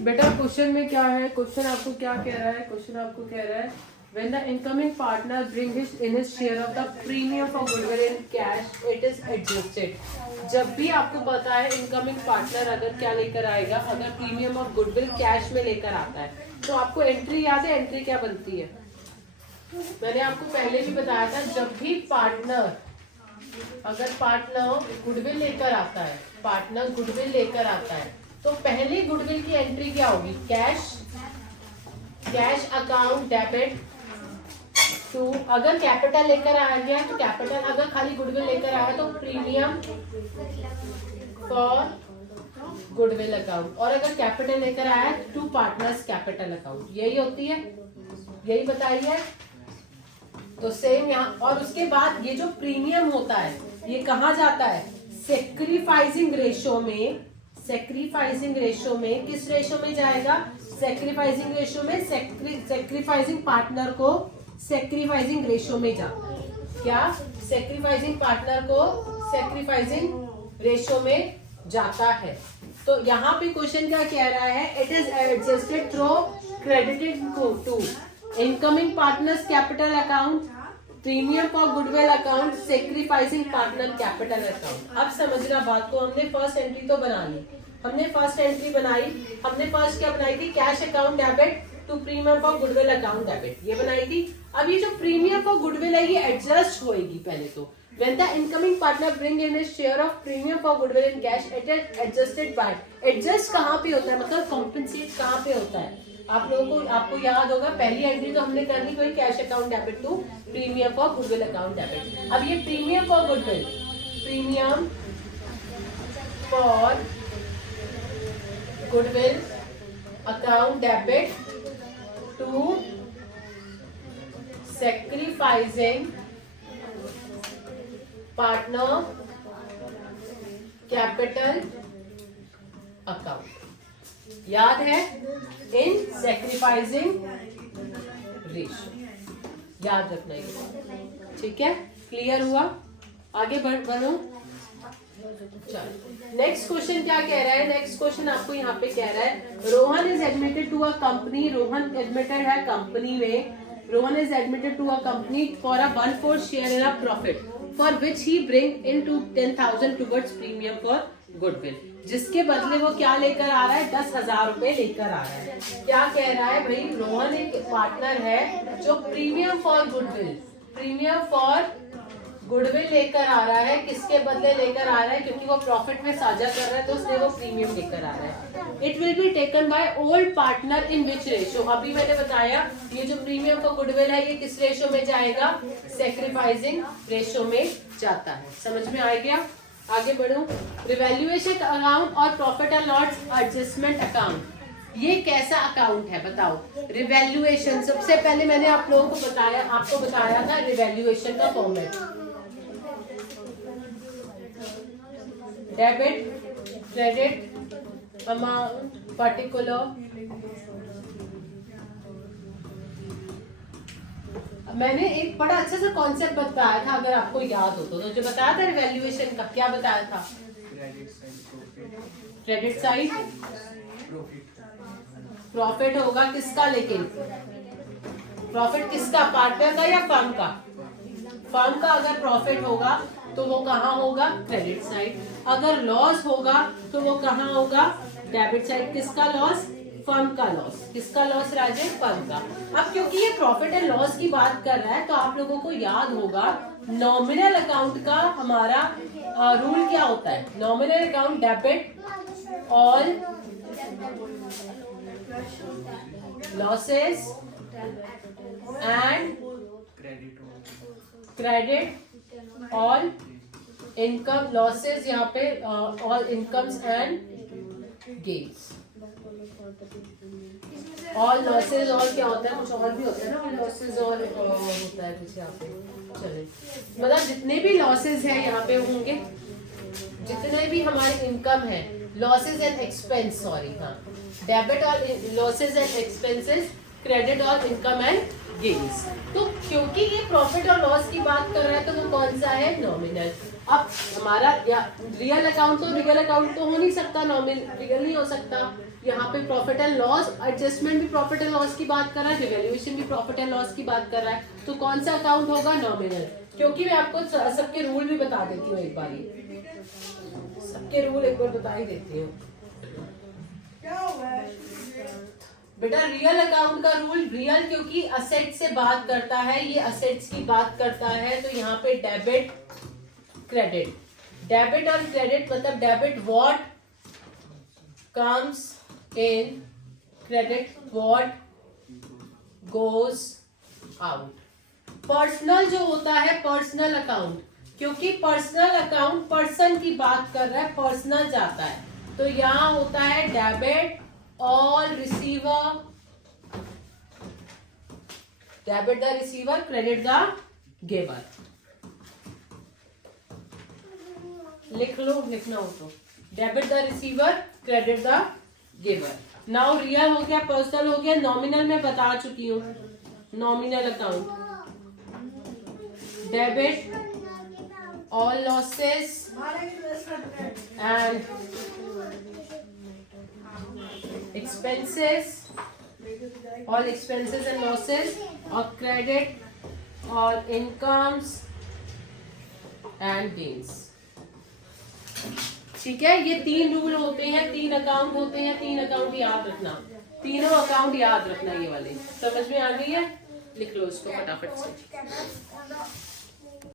बेटा क्वेश्चन में क्या है, क्वेश्चन आपको क्या कह रहा है, क्वेश्चन आपको कह रहा है when the incoming partner bring his share of the premium for goodwill in cash it is adjusted। जब भी आपको पता है इनकमिंग पार्टनर अगर क्या लेकर आएगा, अगर प्रीमियम ऑफ गुडविल कैश में लेकर आता है तो आपको एंट्री याद है, एंट्री क्या बनती है? मैंने आपको पहले भी बताया था, जब भी पार्टनर अगर पार्टनर गुडविल लेकर आता है, पार्टनर गुडविल लेकर आता है तो पहले गुडविल की एंट्री क्या होगी? कैश अकाउंट डेबिट टू, अगर कैपिटल लेकर आ गया तो कैपिटल, अगर खाली गुडविल लेकर आया तो प्रीमियम फॉर गुडविल अकाउंट, और अगर कैपिटल लेकर आया टू पार्टनर्स कैपिटल अकाउंट। यही होती है, यही बताई है। तो सेम यहाँ, और उसके बाद ये जो प्रीमियम होता है ये कहाँ जाता है? सेक्रीफाइसिंग रेशो में। सेक्रीफाइसिंग रेशो में किस रेशो में जाएगा? सेक्रीफाइसिंग रेशो में, सेक्रीफाइसिंग पार्टनर को सेक्रीफाइसिंग रेशो में जाता है। क्या? सेक्रीफाइसिंग पार्टनर को सेक्रीफाइसिंग रेशो में जाता है। तो यहाँ पे क्वेश्चन क्या कह रहा है? It is adjusted through credited to incoming partners capital account, premium for goodwill account, sacrificing partner capital account. अब समझना बात को, हमने फर्स्ट एंट्री तो बना ली, हमने फर्स्ट एंट्री बनाई, हमने फर्स्ट क्या बनाई थी? Cash account debit to premium for goodwill account debit, ये बनाई थी। अब ये जो प्रीमियम फॉर गुडविल है ये एडजस्ट होएगी पहले तो। When the incoming partner bring in his share of premium for goodwill in cash, it is adjusted by, adjust कहाँ पे होता है, मतलब compensate कहाँ पे होता है? आप लोगों को, आपको याद होगा पहली एंट्री तो हमने कर ली कोई cash account debit to premium for goodwill account debit. अब ये premium for goodwill, premium for goodwill account debit to sacrificing partner capital account. याद है? इन सेक्रीफाइसिंग रेशियो, याद रखना है। ठीक है, क्लियर हुआ? आगे बढ़ो। चलो नेक्स्ट क्वेश्चन क्या कह रहा है? नेक्स्ट क्वेश्चन आपको यहाँ पे कह रहा है Rohan is admitted to a company, Rohan admitted है कंपनी में, Rohan is admitted to a company for a 1/4 share in a profit for which he bring into 10,000 towards premium for goodwill, जिसके बदले वो क्या लेकर आ रहा है? 10,000 रुपए लेकर आ रहा है। क्या कह रहा है भाई? रोहन एक पार्टनर है जो premium for goodwill, premium for goodwill लेकर आ रहा है। किसके बदले लेकर आ रहा है? क्योंकि वो प्रॉफिट में साझा कर रहा है तो उसने वो प्रीमियम लेकर आ रहा है। It will be taken by old partner in which ratio, अभी मैंने बताया ये जो प्रीमियम फॉर गुडविल है ये किस रेशो में जाएगा? सेक्रीफाइसिंग रेशो में जाता है। समझ में आ गया? आगे बढ़ो। रिवैल्यूएशन अकाउंट और profit and loss adjustment account, ये कैसा अकाउंट है बताओ? रिवैल्यूएशन, सबसे पहले मैंने आप लोगों को बताया, आपको बताया था रिवैल्यूएशन का format. Debit, credit, amount, particular. मैंने एक बड़ा अच्छा सा कॉन्सेप्ट बताया था, अगर आपको याद हो तो जो बताया था रिवैल्यूएशन का, क्या बताया था? क्रेडिट साइड प्रॉफिट होगा किसका? लेकिन प्रॉफिट किसका? पार्टनर का या फर्म का? फर्म का अगर प्रॉफिट होगा तो वो कहाँ होगा? Credit side. अगर लॉस होगा तो वो कहाँ होगा? Debit side. किसका लॉस? फर्म का लॉस। किसका लॉस राजेश? फर्म का। अब क्योंकि ये प्रॉफिट एंड लॉस की बात कर रहा है तो आप लोगों को याद होगा नॉमिनल अकाउंट का हमारा रूल क्या होता है? Nominal account debit all losses and credit all income losses, यहाँ पे all incomes and gains. All losses और क्या होता है? कुछ और भी होता है ना, ऑल लॉसेस और होता है कुछ यहाँ पे। चलिए, मतलब जितने भी लॉसेस हैं यहाँ पे होंगे, जितने भी हमारे इनकम है, लॉसेस एंड एक्सपेंस, सॉरी, हाँ, डेबिट और लॉसेस एंड एक्सपेंसेस, क्रेडिट और इनकम एंड गेन्स। तो क्योंकि ये प्रॉफिट और लॉस की बात कर रहा है तो वो कौन सा है? नॉमिनल। अब हमारा रियल अकाउंट तो हो नहीं सकता, नॉमिनल रियल नहीं हो सकता। यहाँ पे प्रॉफिट एंड लॉस, एडजस्टमेंट भी प्रॉफिट एंड लॉस की बात कर रहा है, डिवैल्यूएशन भी प्रॉफिट एंड लॉस की बात कर रहा है, तो कौन सा अकाउंट होगा? नॉमिनल। क्योंकि मैं आपको सबके रूल भी बता देती हूँ, एक बार सबके रूल एक बार बता ही देती हूँ बेटा। रियल अकाउंट का रूल, रियल क्योंकि असेट से बात करता है, ये असेट्स की बात करता है, तो यहाँ पे डेबिट क्रेडिट, डेबिट और क्रेडिट मतलब debit what comes in, credit what goes out. Personal जो होता है पर्सनल अकाउंट, क्योंकि पर्सनल अकाउंट पर्सन की बात कर रहा है, पर्सनल जाता है, तो यहां होता है debit all receiver, debit the receiver, credit the giver. लिख लो, लिखना हो तो debit the receiver, credit the giver. Now real हो गया, पर्सनल हो गया, नॉमिनल में बता चुकी हूं, nominal account debit all losses and expenses, all expenses and losses, or credit all incomes and gains। ठीक है, ये 3 रूल होते हैं, 3 अकाउंट होते हैं, 3 अकाउंट याद रखना, तीनों अकाउंट याद रखना, ये वाले समझ में आ गई है? लिख लो इसको फटाफट से।